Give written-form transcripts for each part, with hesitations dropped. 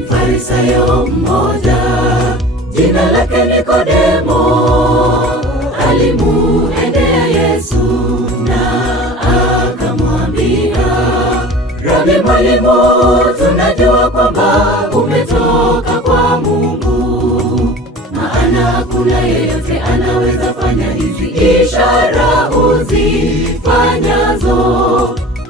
Mfarisayo mmoja jina lake Nikodemo alimuendea Yesu na akamwambia, Rabi mwalimu, tunajua kwamba umetoka kwa Mungu, maana kuna yeyote anaweza fanya hizi ishara uzifanyazo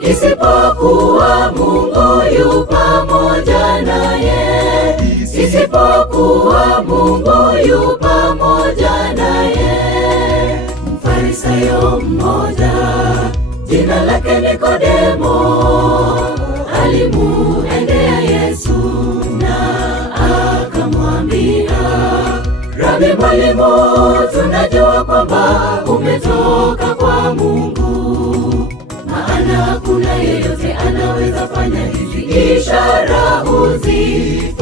isipokuwa Mungu yu pamoja naye, isipokuwa Mungu yu pamoja naye. Mfarisayo mmoja jina lake Nikodemo alimuendea Yesu na akamwambia, Rabi mwalimu, tunajua kwamba umetoka kwa Mungu, maana kuna yeyote anaweza fanya hizi ishara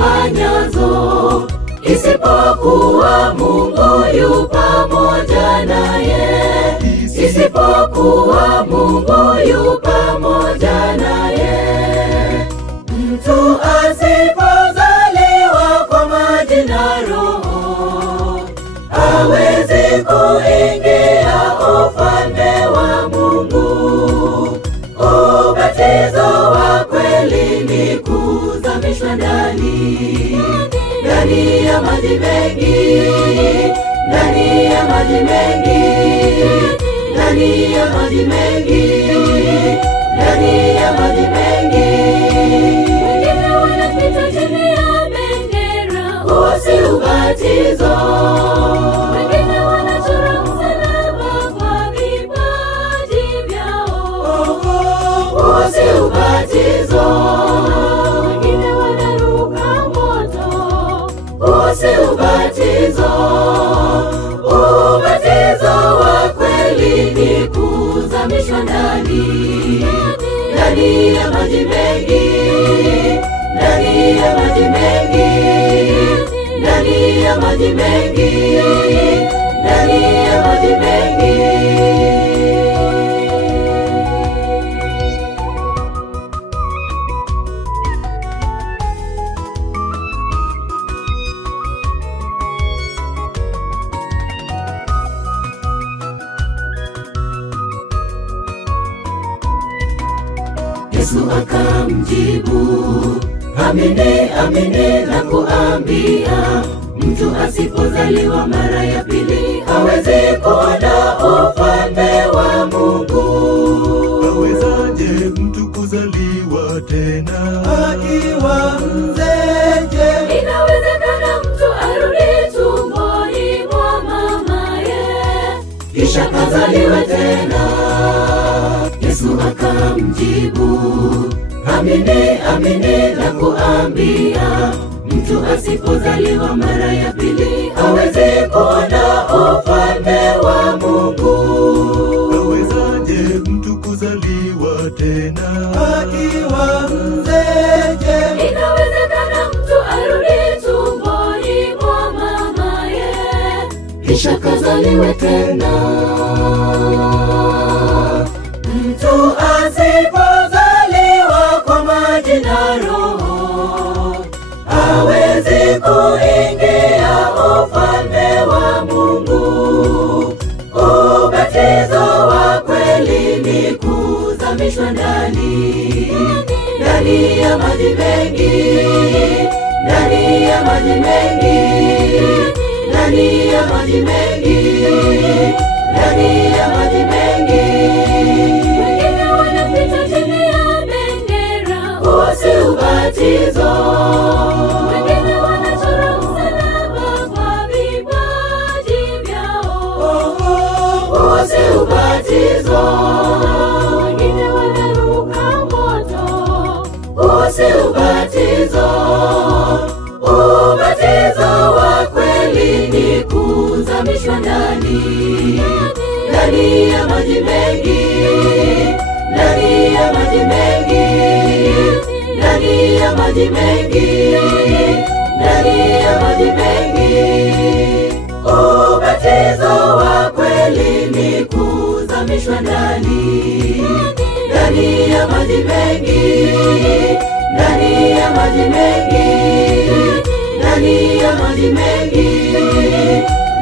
uzifanyazo isipokuwa Mungu yu pamoja naye, isipokuwa Mungu yu pamoja naye. Mtu asipozaliwa kwa maji na Roho hawezi kuingia ufalme wa Mungu. Ubatizo wa kweli ni kuzamishwa ndani ya maji mengi, ndani ya maji mengi, ndani ya maji mengi, ndani ya maji mengi. Wengine wanapita chini ya bendera, huo si ubatizo. Wengine wanachora msalaba kwa vipaji vyao, huo si ubatizo. Wengine wanaruka moto, huo si ubatizo. Ubatizo wa kweli ni kuzamishwa ndani ya maji mengi, ndani ya maji mengi, ndani ya maji mengi, ndani ya maji mengi. Yesu akamjibu, amini, amini nakuambia, mtu asipozaliwa mara ya pili hawezi kuona ufalme wa Mungu. Awezaje mtu kuzaliwa tena akiwa mzee? Inawezekana mtu arudi tumboni mwa mamaye kisha kazaliwe tena. Yesu akamjibu, amini, amini nakuambia, mtu asipozaliwa mara ya pili hawezi kuona ufalme wa Mungu. Awezaje mtu kuzaliwa tena akiwa mzee? Inawezekana mtu arudi tumboni mwa mamaye kisha kazaliwe tena. Mtu asipozaliwa kwa maji na Roho hawezi kuingia ufalme wa Mungu. Ubatizo wa kweli ni kuzamishwa ndani ya maji mengi, ndani ya maji mengi, ndani ya maji mengi, ndani ya maji mengi. Wengine wanapita chini ya bendera, huo si ubatizo. Wengine wanachora msalaba kwa vipaji vyao, huo si ubatizo. Wengine wanaruka moto, huo si ubatizo. Ubatizo wa kweli ni kuzamishwa ndani ya maji mengi, ndani ya maji mengi, ndani ya maji mengi, ndani ya maji mengi. Ubatizo wa kweli ni kuzamishwa ndani ya maji mengi, ndani ya maji mengi, ndani ya maji mengi,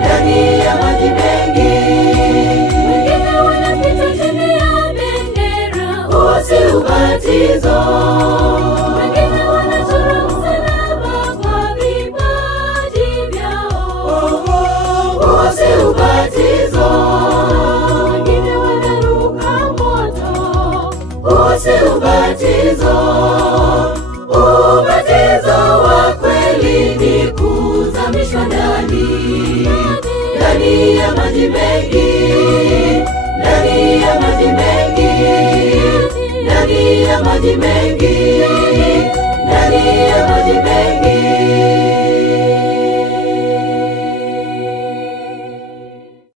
ndani ya maji mengi. Wengine wanapita chini ya bendera, usi ubatizo. Wengine wanachora msalaba kwa vipaji vyao, usi ubatizo. Wengine wanaruka moto, usi ubatizo. Ubatizo wa kweli ni kuzamishwa ndani ya maji mengi,